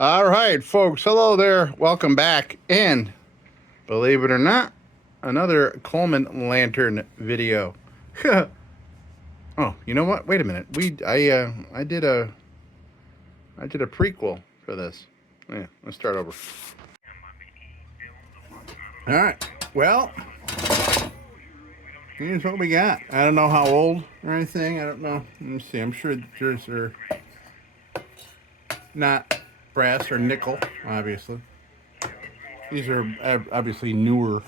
All right, folks. Hello there. Welcome back. And believe it or not, another Coleman lantern video. Oh, you know what? Wait a minute. I did a prequel for this. Yeah, let's start over. All right. Well, here's what we got. I don't know how old or anything. I don't know. Let me see. I'm sure yours are not brass or nickel, obviously. These are obviously newer.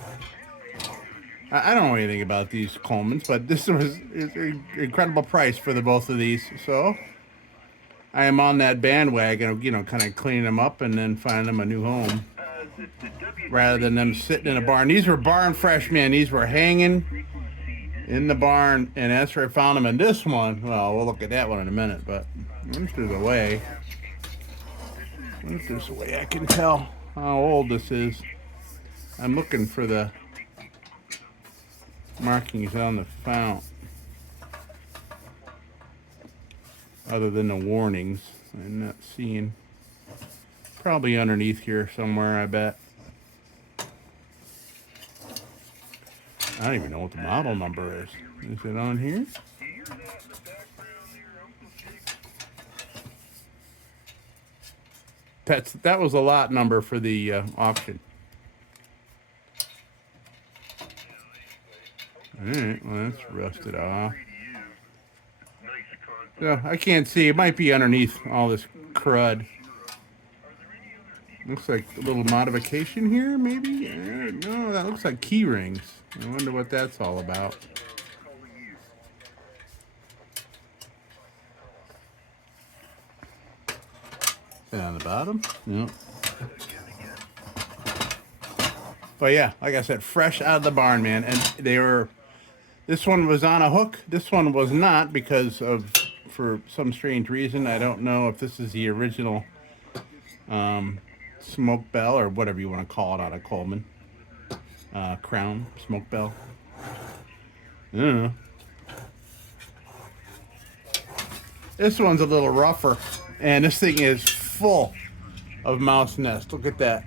I don't know anything about these Colemans, but this was an incredible price for the both of these. So I am on that bandwagon of, kind of cleaning them up and then finding them a new home rather than them sitting in a barn. These were barn fresh, man. These were hanging in the barn, and that's where I found them. And this one, well, we'll look at that one in a minute, but if there's a way, I can tell how old this is. I'm looking for the markings on the fount, other than the warnings. I'm not seeing. Probably underneath here somewhere, I bet. I don't even know what the model number is. Is it on here? That was a lot number for the auction. All right, well, that's rusted off. Yeah, I can't see. It might be underneath all this crud. Looks like a little modification here, maybe? No, that looks like key rings. I wonder what that's all about. On the bottom? No. But yeah, like I said, fresh out of the barn, man. And this one was on a hook. This one was not for some strange reason. I don't know if this is the original smoke bell or whatever you want to call it out of Coleman. Crown, smoke bell. I don't know. This one's a little rougher. And this thing is full of mouse nests. Look at that.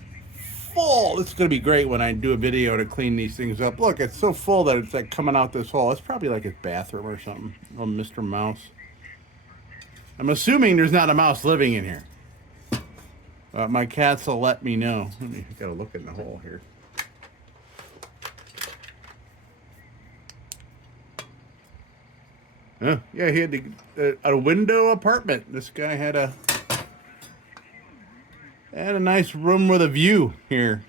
Full. It's going to be great when I do a video to clean these things up. Look, it's so full that it's like coming out this hole. It's probably like his bathroom or something. Oh, Mr. Mouse. I'm assuming there's not a mouse living in here. My cats will let me know. I gotta look in the hole here. Yeah, he had a window apartment. This guy had a nice room with a view here,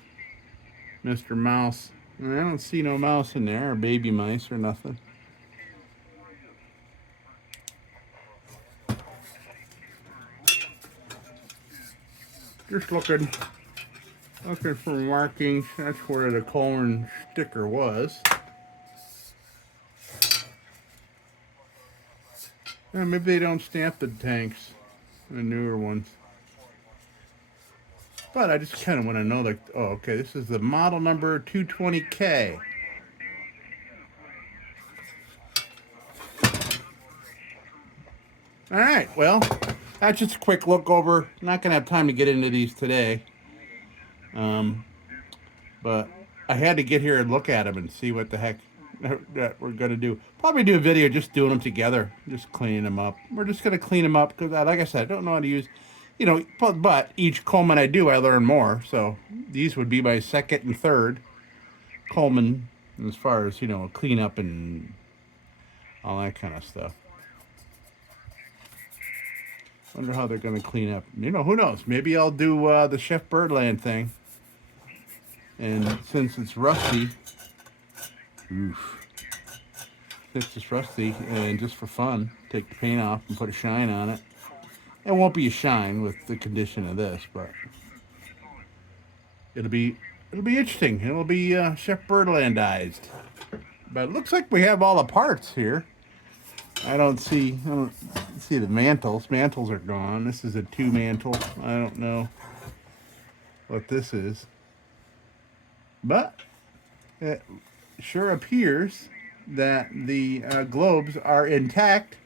Mr. Mouse. I don't see no mouse in there, or baby mice, or nothing. Just looking for markings. That's where the Coleman sticker was. Yeah, maybe they don't stamp the tanks, the newer ones. But I just kind of want to know, like, oh, okay, this is the model number 220K. All right, well, that's just a quick look over. Not going to have time to get into these today. But I had to get here and look at them and see what the heck that we're going to do. Probably do a video just doing them together, just cleaning them up. We're just going to clean them up because, like I said, I don't know how to use, but each Coleman I do, I learn more. So these would be my second and third Coleman as far as, clean up and all that kind of stuff. Wonder how they're going to clean up. Who knows? Maybe I'll do the Chef Birdland thing. And since it's rusty, since it's rusty, and just for fun, take the paint off and put a shine on it. It won't be a shine with the condition of this, but it'll be interesting. It'll be Chef Birdlandized. But it looks like we have all the parts here. I don't see the mantles. Mantles are gone. This is a 2 mantle. I don't know what this is. But it sure appears that the globes are intact.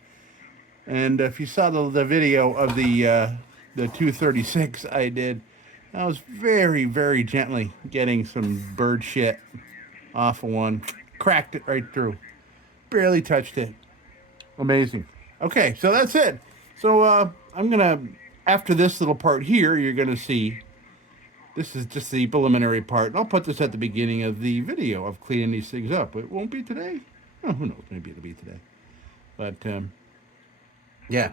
And if you saw the video of the the 236 I did, I was very, very gently getting some bird shit off of one. Cracked it right through. Barely touched it. Amazing. Okay, so that's it. So I'm going to, after this little part here, you're going to see, this is just the preliminary part. I'll put this at the beginning of the video of cleaning these things up. It won't be today. Oh, who knows? Maybe it'll be today. But, yeah.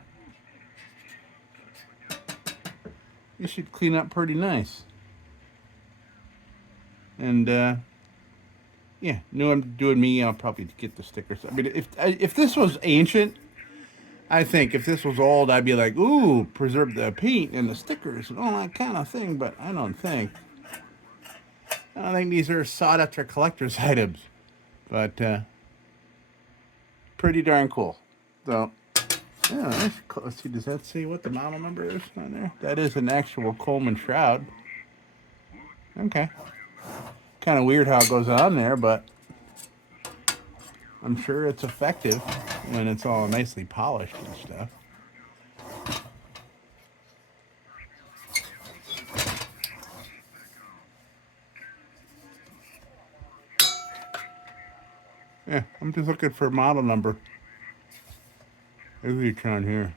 You should clean up pretty nice. And, yeah, no, I'm doing me. I'll probably get the stickers. I mean, if this was ancient, I think if this was old, I'd be like, ooh, preserve the paint and the stickers and all that kind of thing. But I don't think these are sought after collector's items. But pretty darn cool. So, yeah, let's see. Does that say what the model number is on there? That is an actual Coleman shroud. Okay. Kind of weird how it goes on there, but I'm sure it's effective when it's all nicely polished and stuff. Yeah, I'm just looking for a model number. Maybe trying here.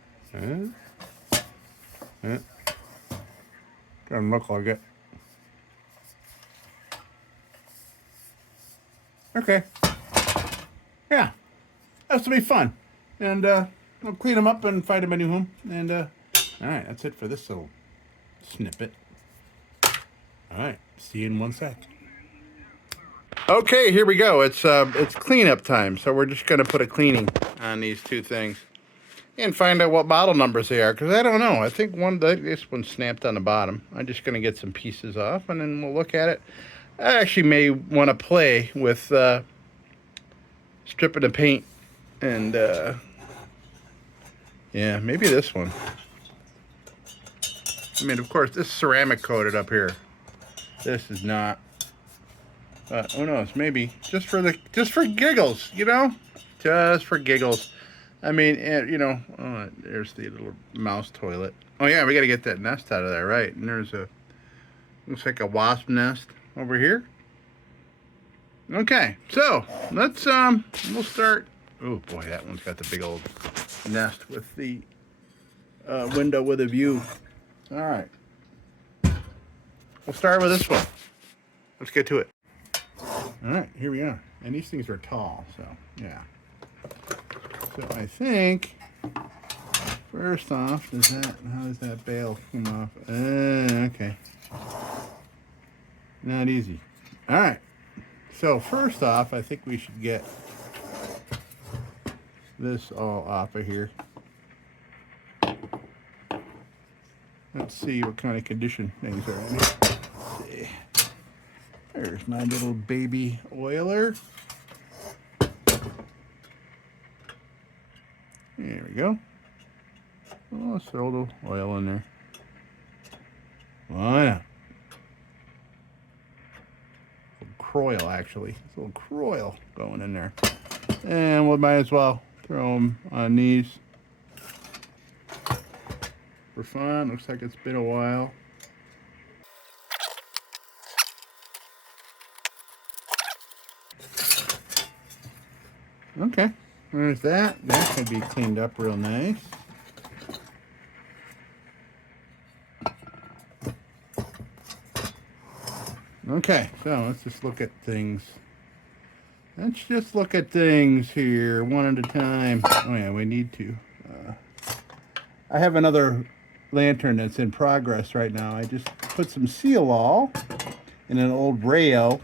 Doesn't look like it. Okay. Yeah. That's to be fun. And I'll clean them up and find them a new home. And all right, that's it for this little snippet. All right, see you in 1 sec. Okay, here we go. It's cleanup time. So we're just gonna put a cleaning on these two things and find out what model numbers they are, because I don't know. I think this one snapped on the bottom. I'm just gonna get some pieces off and then we'll look at it. I actually may want to play with stripping the paint and yeah, maybe this one. I mean, of course, this is ceramic coated up here. This is not. Who knows? Maybe just for giggles, you know, just for giggles. I mean, you know, oh, there's the little mouse toilet. Oh yeah, we got to get that nest out of there, right? And there's looks like a wasp nest over here. Okay, so let's we'll start. Oh boy, that one's got the big old nest with the window with a view. All right, we'll start with this one. Let's get to it. All right, here we are. And these things are tall, so yeah. So I think first off, how does that bail come off? Okay. Not easy. All right. So first off, I think we should get this all off of here. Let's see what kind of condition things are in. Let's see. There's my little baby oiler. There we go. Oh, let's throw a little oil in there. Why not? Croil, actually. It's a little croil going in there. And we might as well throw them on these for fun. Looks like it's been a while. Okay, there's that. That can be cleaned up real nice. Okay, so let's just look at things. Let's just look at things here one at a time. Oh yeah, we need to. I have another lantern that's in progress right now. I just put some seal all in an old rail,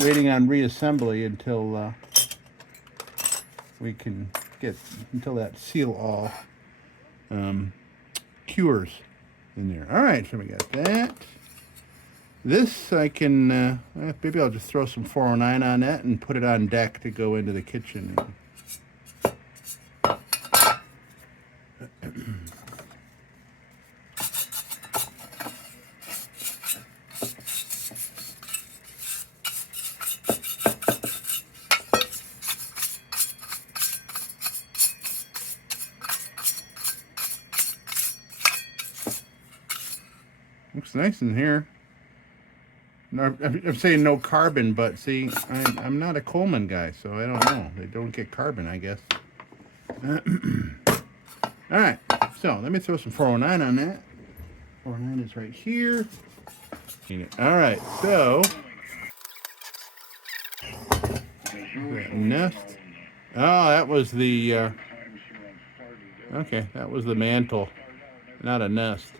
waiting on reassembly until we can get, until that seal all cures in there. All right, so we got that. This I can, maybe I'll just throw some 409 on that and put it on deck to go into the kitchen. Looks nice in here. No, I'm saying no carbon, but see, I'm not a Coleman guy, so I don't know. They don't get carbon, I guess. All right, so let me throw some 409 on that. 409 is right here. All right, so that nest. Oh, that was the. Okay, that was the mantle, not a nest.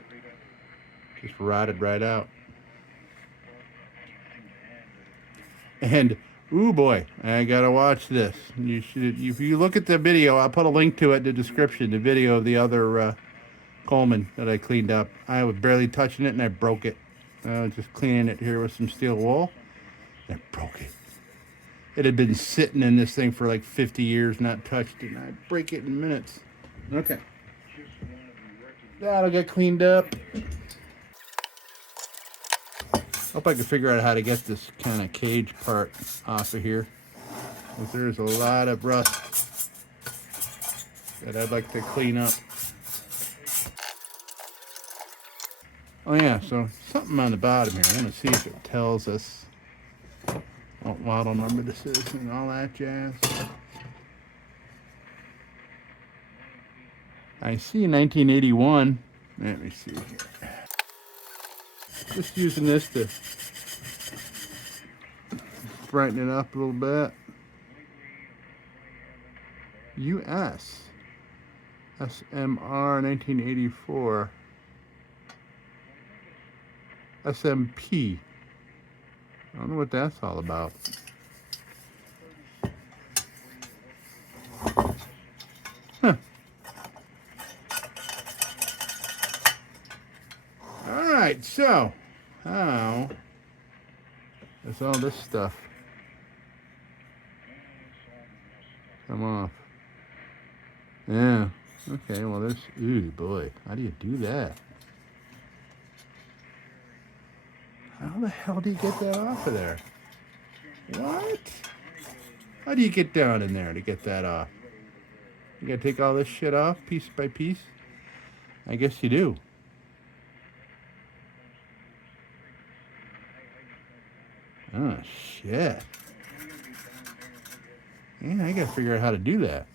Just rotted right out. And ooh boy, I gotta watch this. You should, if you look at the video, I'll put a link to it in the description. The video of the other Coleman that I cleaned up. I was barely touching it and I broke it. I was just cleaning it here with some steel wool. And I broke it. It had been sitting in this thing for like 50 years, not touched, and I break it in minutes. Okay. That'll get cleaned up. Hope I can figure out how to get this kind of cage part off of here. Because there's a lot of rust that I'd like to clean up. Oh yeah, so something on the bottom here. I want to see if it tells us what model number this is and all that jazz. I see 1981. Let me see here. Just using this to brighten it up a little bit. US SMR 1984 SMP. I don't know what that's all about. Huh. All right, so how does all this stuff come off? Yeah. Okay, well there's, ooh boy, how do you do that? How the hell do you get that off of there? What? How do you get down in there to get that off? You gotta take all this shit off piece by piece? I guess you do. Oh, shit. Yeah, I gotta figure out how to do that.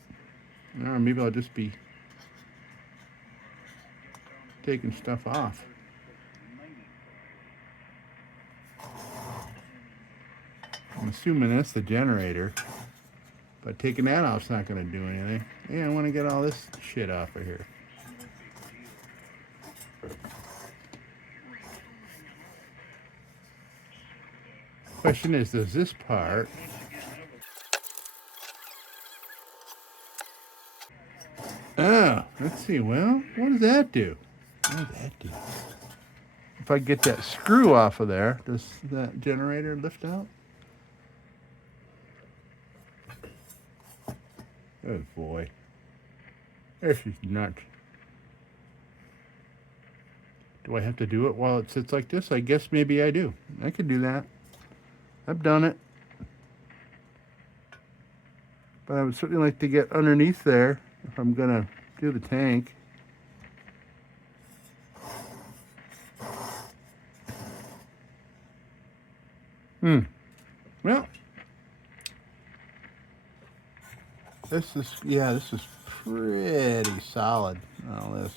Or maybe I'll just be taking stuff off. I'm assuming that's the generator. But taking that off's not gonna do anything. Yeah, I wanna get all this shit off of here. Question is, does this part oh, let's see. Well, what does that do? What does that do? If I get that screw off of there, does that generator lift out? Oh boy. This is nuts. Do I have to do it while it sits like this? I guess maybe I do. I could do that. I've done it. But I would certainly like to get underneath there if I'm gonna do the tank. Well, this is pretty solid. All this.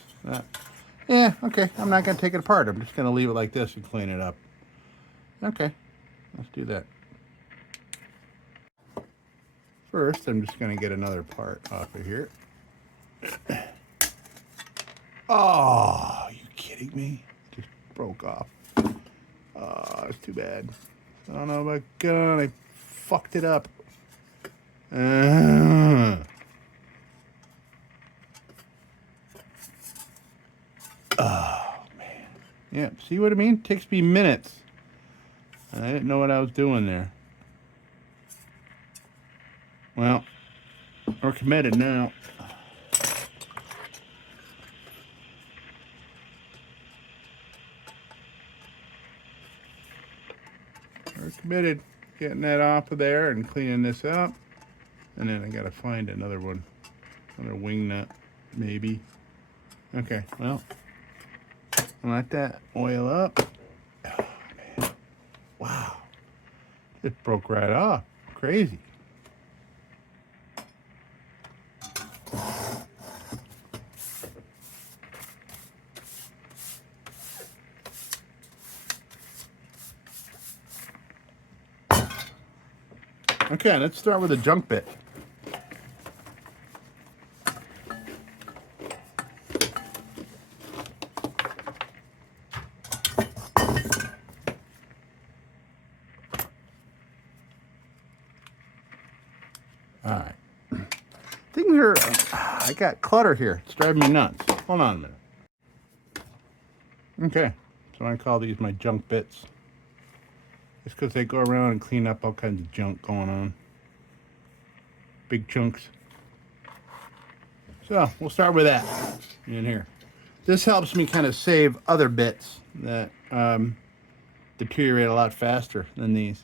Yeah, okay. I'm not gonna take it apart. I'm just gonna leave it like this and clean it up. Okay, let's do that. First, I'm just gonna get another part off of here. Oh, are you kidding me? Just broke off. Oh, it's too bad. I don't know about God. I fucked it up. Oh, man. Yeah, see what I mean? It takes me minutes. I didn't know what I was doing there. Well, we're committed now. We're committed. Getting that off of there and cleaning this up. And then I gotta find another one. Another wing nut, maybe. Okay, well. And let that oil up. Oh, man. Wow. It broke right off. Crazy. Okay, let's start with a junk bit. All right. Things are, I got clutter here. It's driving me nuts. Hold on a minute. Okay, so I call these my junk bits. It's because they go around and clean up all kinds of junk going on. Big chunks. So we'll start with that in here. This helps me kind of save other bits that deteriorate a lot faster than these.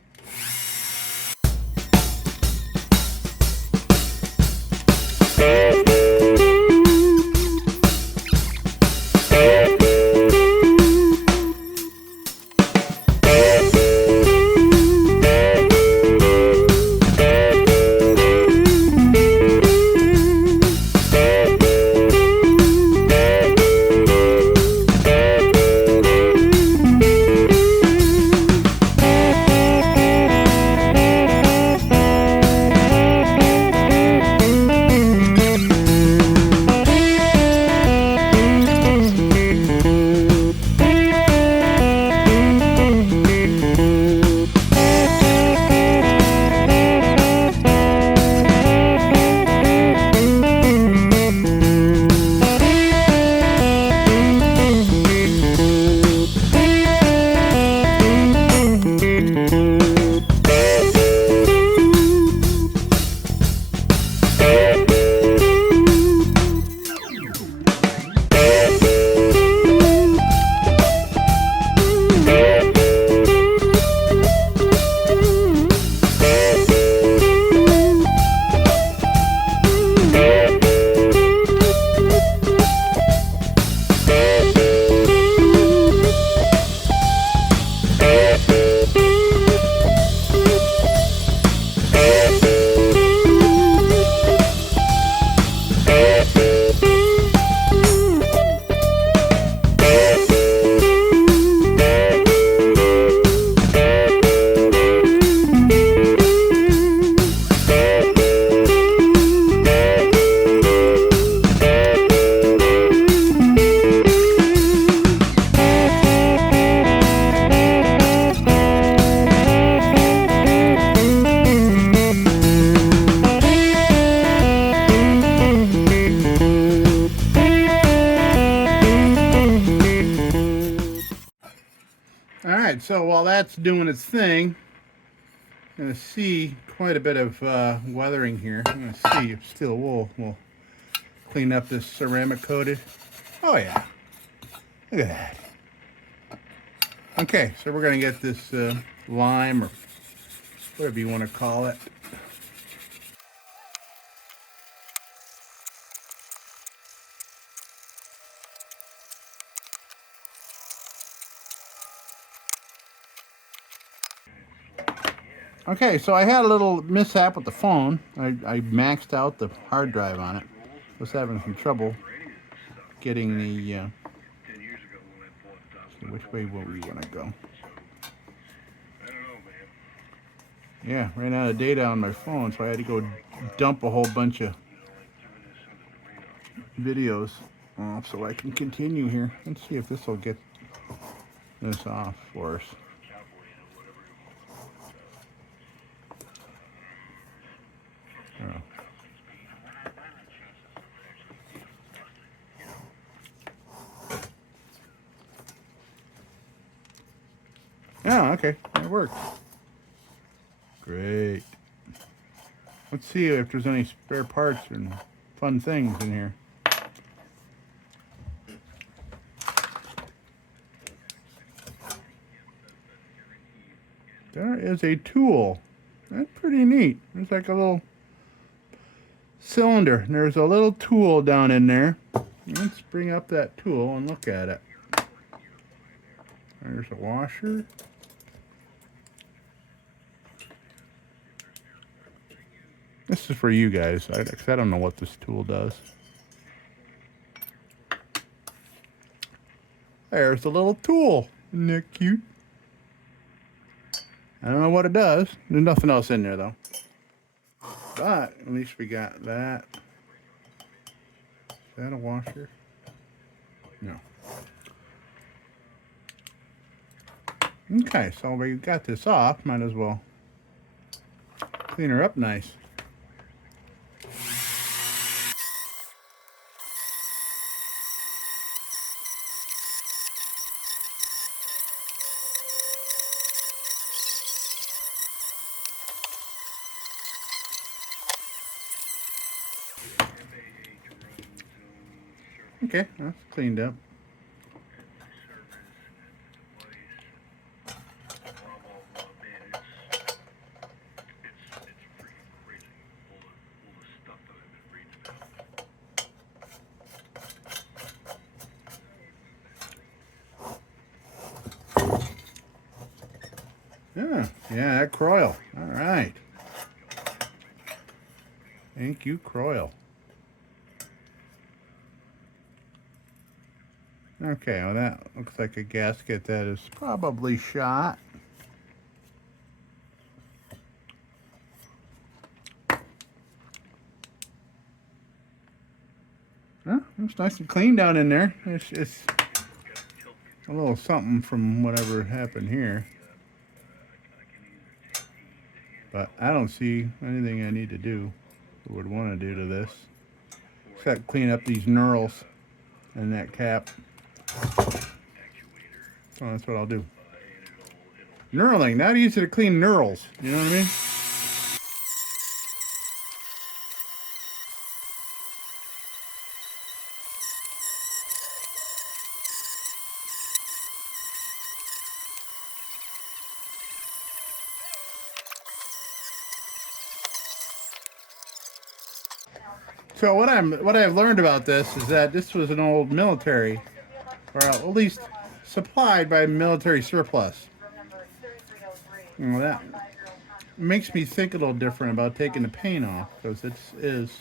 Alright, so while that's doing its thing, I'm going to see quite a bit of weathering here. I'm going to see if steel wool will clean up this ceramic coated. Oh yeah, look at that. Okay, so we're going to get this lime or whatever you want to call it. Okay, so I had a little mishap with the phone. I maxed out the hard drive on it. Was having some trouble getting the. See which way will we want to go? Yeah, ran out of data on my phone, so I had to go dump a whole bunch of videos off so I can continue here. Let's see if this will get this off for us. Oh. Oh, okay, that worked. Great. Let's see if there's any spare parts and fun things in here. There is a tool. That's pretty neat. There's like a little cylinder. There's a little tool down in there. Let's bring up that tool and look at it. There's a washer. This is for you guys, because I don't know what this tool does. There's the little tool. Isn't that cute? I don't know what it does. There's nothing else in there, though. But at least we got that. Is that a washer? No. Okay, so we got this off. Might as well clean her up nice. Okay, that's cleaned up. Yeah, that Croyle. All right. Thank you, Croyle. Okay, well that looks like a gasket that is probably shot. Huh, it's nice and clean down in there. It's a little something from whatever happened here. But I don't see anything I need to do or would want to do to this. Except clean up these knurls and that cap. So that's what I'll do. Knurling, not easy to clean knurls. You know what I mean? So what I've learned about this is that this was an old military, or at least supplied by military surplus. You know, that makes me think a little different about taking the paint off, because it is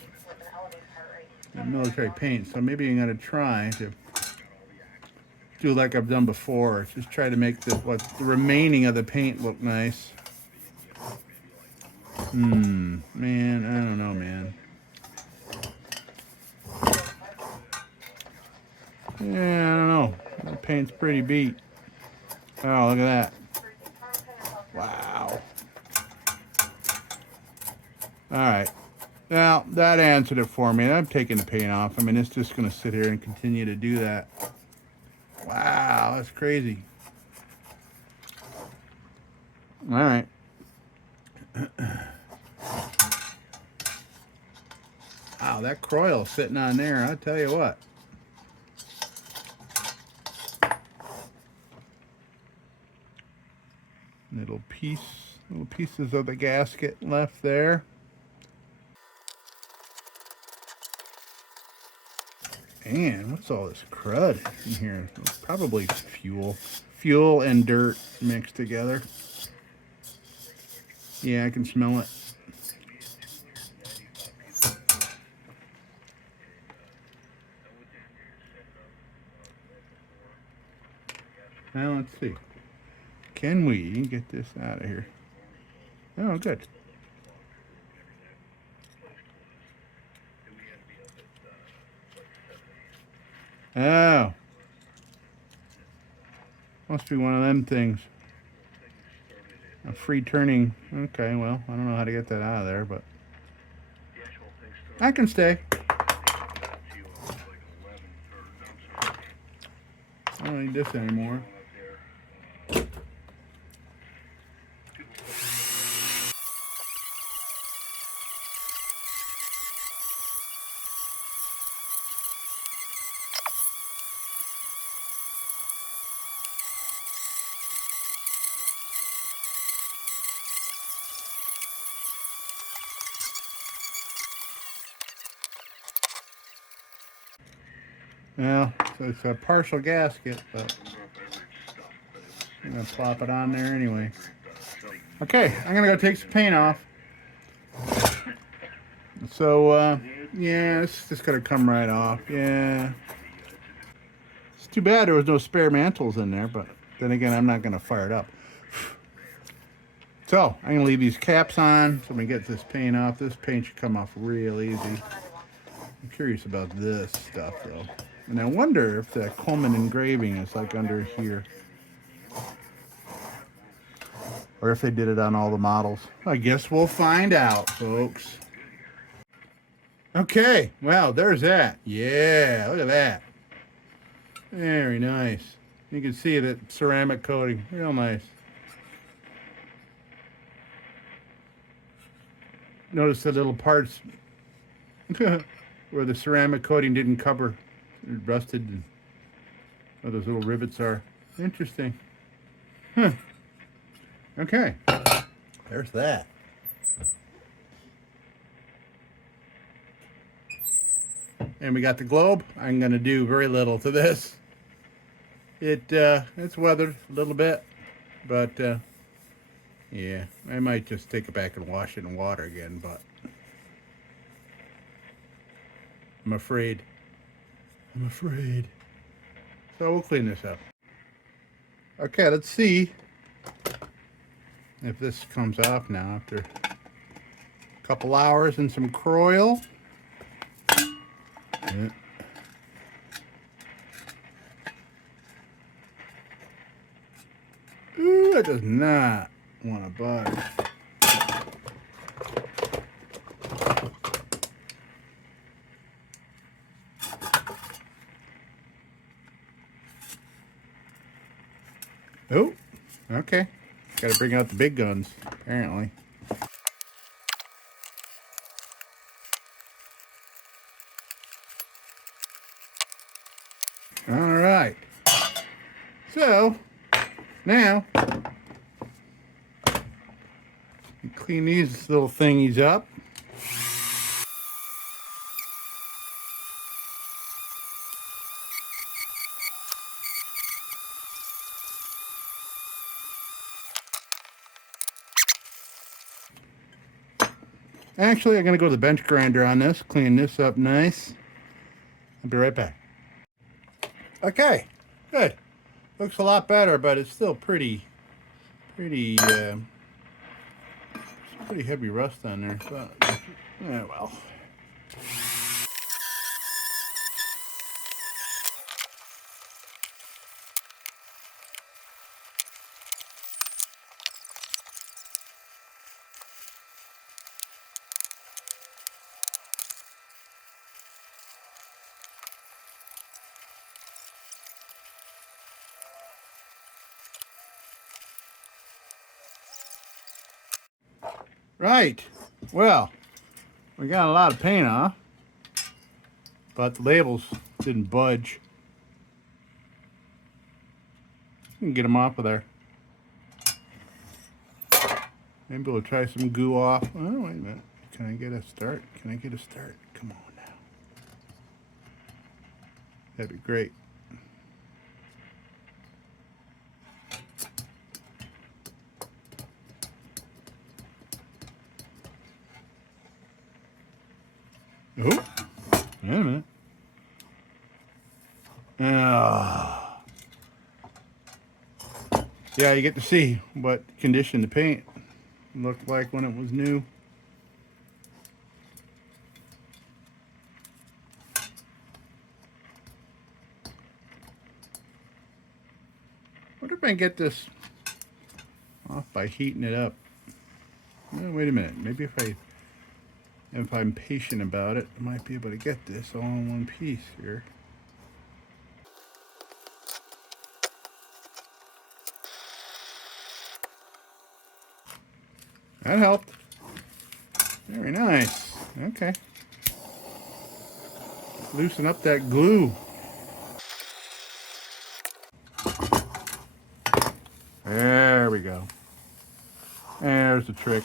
military paint. So maybe I'm gonna try to do like I've done before, just try to make the remaining of the paint look nice. Man, I don't know, man. Yeah, I don't know. The paint's pretty beat. Oh, look at that. Wow. All right. Well, that answered it for me. I'm taking the paint off. I mean, it's just going to sit here and continue to do that. Wow, that's crazy. All right. Wow, that Croyle sitting on there, I'll tell you what. Little pieces of the gasket left there. And what's all this crud in here? Probably fuel and dirt mixed together. Yeah, I can smell it. Now let's see. Can we get this out of here? Oh, good. Oh. Must be one of them things. A free turning. Okay, well, I don't know how to get that out of there, but I can stay. I don't need this anymore. Well, so it's a partial gasket, but I'm gonna plop it on there anyway. Okay, I'm gonna go take some paint off. So, yeah, it's just gonna come right off. Yeah. It's too bad there was no spare mantles in there, but then again, I'm not gonna fire it up. So, I'm gonna leave these caps on so we get this paint off. This paint should come off real easy. I'm curious about this stuff though. And I wonder if that Coleman engraving is like under here. Or if they did it on all the models. I guess we'll find out, folks. Okay, well, there's that. Yeah, look at that. Very nice. You can see that ceramic coating. Real nice. Notice the little parts where the ceramic coating didn't cover. It rusted. Where those little rivets are. Interesting. Huh. Okay. There's that. And we got the globe. I'm going to do very little to this. It's weathered a little bit, but yeah, I might just take it back and wash it in water again, but I'm afraid. So we'll clean this up. Okay, let's see if this comes off now after a couple hours and some Croil. Yeah. Ooh, that does not want to budge. Oh, okay. Got to bring out the big guns, apparently. All right. So, now, you clean these little thingies up. Actually, I'm going to go to the bench grinder on this, clean this up nice. I'll be right back. Okay, good. Looks a lot better, but it's still pretty heavy rust on there. So, yeah, well. Right. Well, we got a lot of paint off, but the labels didn't budge. You can get them off of there. Maybe we'll try some goo off. Oh, wait a minute. Can I get a start? Come on now. That'd be great. Oh, wait a minute. Yeah, you get to see what condition the paint looked like when it was new. Wonder if I can get this off by heating it up. Oh, wait a minute. Maybe if I'm patient about it, I might be able to get this all in one piece here. That helped. Very nice. Okay. Loosen up that glue. There we go. There's the trick.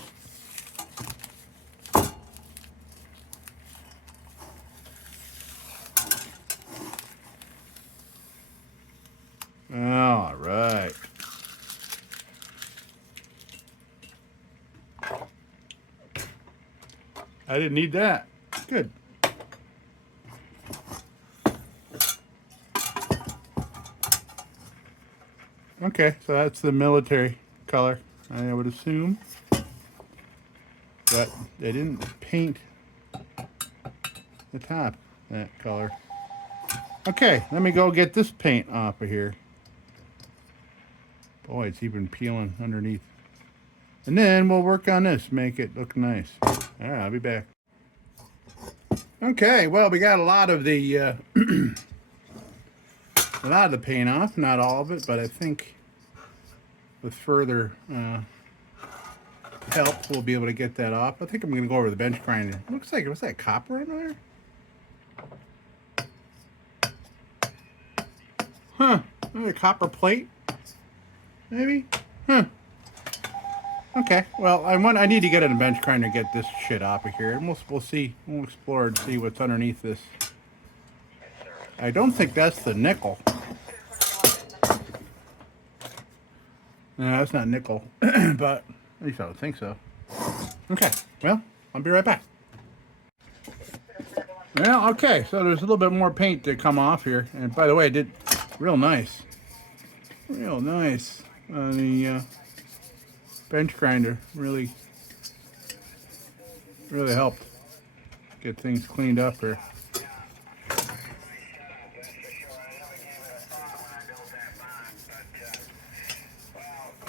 All right. I didn't need that. Good. Okay, so that's the military color, I would assume. But they didn't paint the top that color. Okay, let me go get this paint off of here. Boy, it's even peeling underneath. And then we'll work on this, make it look nice. All right, I'll be back. Okay, well, we got a lot of the paint off, not all of it, but I think with further help, we'll be able to get that off. I think I'm going to go over the bench grinder. Looks like, was that copper in there? Huh, a copper plate? Maybe? Huh. Okay, well, I need to get in a bench grinder and get this shit off of here, and we'll see. We'll explore and see what's underneath this. I don't think that's the nickel. No, that's not nickel, but at least I don't think so. Okay, well, I'll be right back. Well, okay, so there's a little bit more paint to come off here, and by the way, it did real nice. Real nice on the bench grinder. Really helped get things cleaned up here.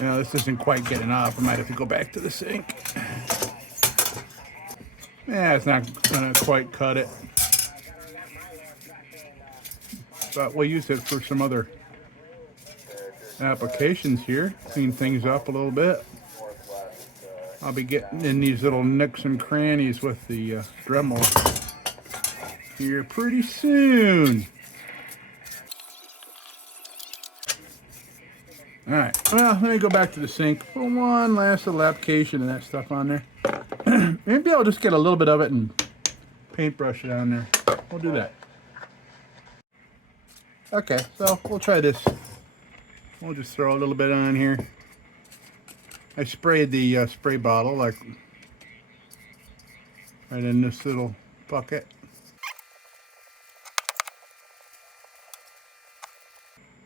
You know, this isn't quite getting off. I might have to go back to the sink. Yeah, it's not gonna quite cut it, but we'll use it for some other applications here. Clean things up a little bit. I'll be getting in these little nooks and crannies with the Dremel here pretty soon. Alright, well, let me go back to the sink. Put one last little application of that stuff on there. Maybe I'll just get a little bit of it and paintbrush it on there. We'll do that. Okay, so we'll try this. We'll just throw a little bit on here. I sprayed the spray bottle like right in this little bucket.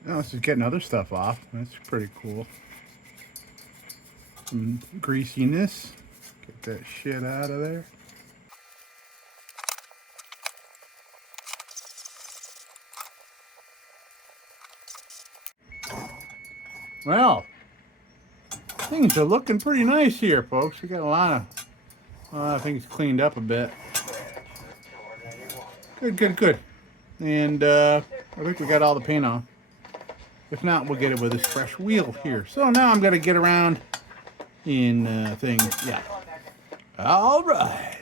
Now this is getting other stuff off. That's pretty cool. Some greasiness. Get that shit out of there. Well, things are looking pretty nice here, folks. We got a lot of things cleaned up a bit. Good. And I think we got all the paint off. If not, we'll get it with this fresh wheel here. So now I'm gonna get around in things. Yeah. All right.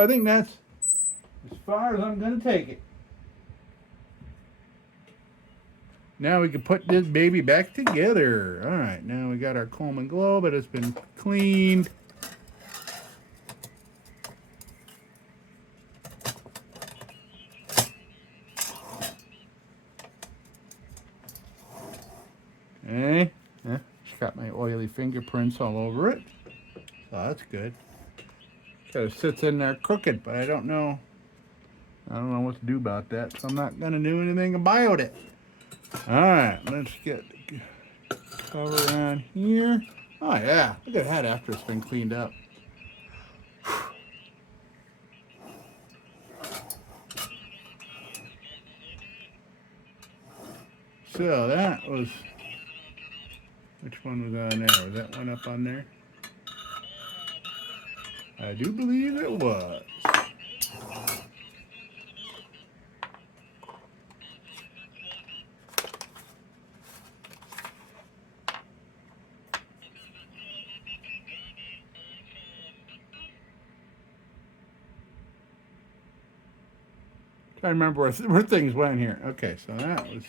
so I think that's as far as I'm going to take it. Now we can put this baby back together. All right, now we got our Coleman globe. It has been cleaned. Okay, yeah, it's got my oily fingerprints all over it. So that's good. Kind of sits in there crooked, but I don't know what to do about that, so I'm not going to do anything about it. All right, let's get the cover on here. Oh yeah, look at that after it's been cleaned up. So that was, which one was on there? Was that one up on there? I do believe it was. I remember where things went here. Okay, so that was.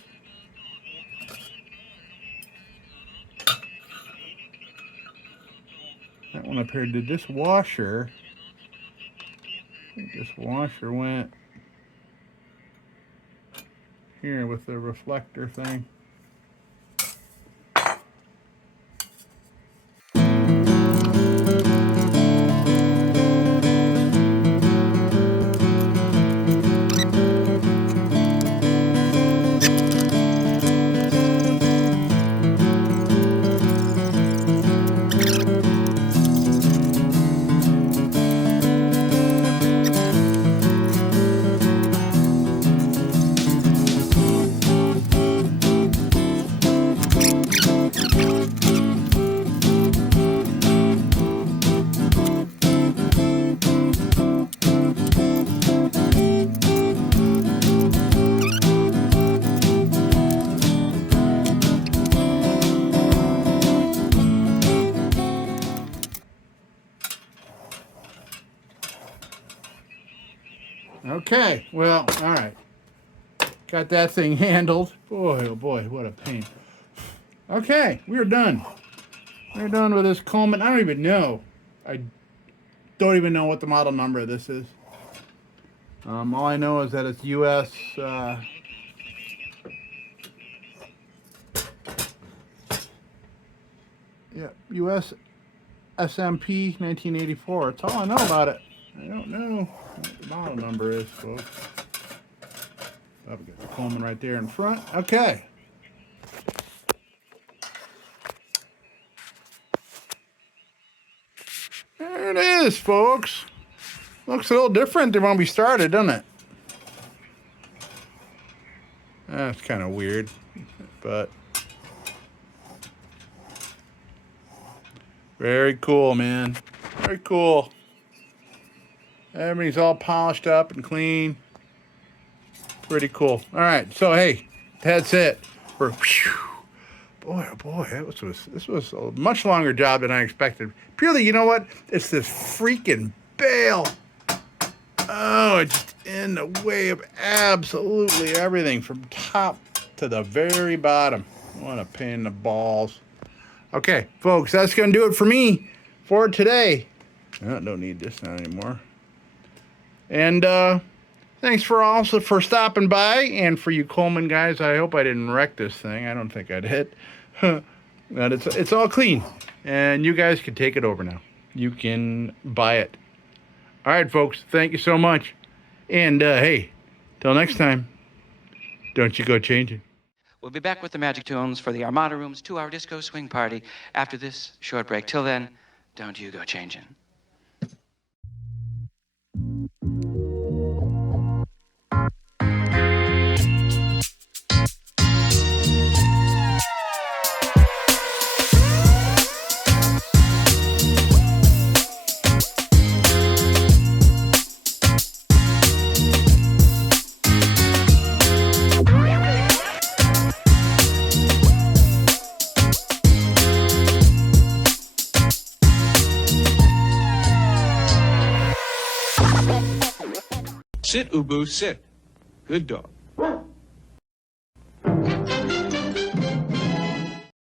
That one up here. Did this washer? I think this washer went here with the reflector thing. Okay, well, all right. Got that thing handled. Boy, oh boy, what a pain. Okay, we're done. We're done with this Coleman. I don't even know. I don't even know what the model number of this is. All I know is that it's US. US SMP 1984. That's all I know about it. I don't know what the model number is, folks. Oh, we got the Coleman right there in front. Okay. There it is, folks. Looks a little different than when we started, doesn't it? That's kind of weird, but very cool, man. Very cool. Everything's all polished up and clean. Pretty cool. All right, so hey, that's it. Boy, oh boy, this was a much longer job than I expected. Purely, you know what? It's this freaking bale. Oh, it's just in the way of absolutely everything from top to the very bottom. What a pain in the balls. Okay, folks, that's going to do it for me for today. I don't need this now anymore. And thanks for stopping by, and for you Coleman guys, I hope I didn't wreck this thing. I don't think I did. But it's all clean, and you guys can take it over now. You can buy it. All right, folks, thank you so much. And hey, till next time, don't you go changing. We'll be back with the Magic Tunes for the Armada Room's 2-hour disco swing party after this short break. Till then, don't you go changing. Sit, Ubu, sit. Good dog.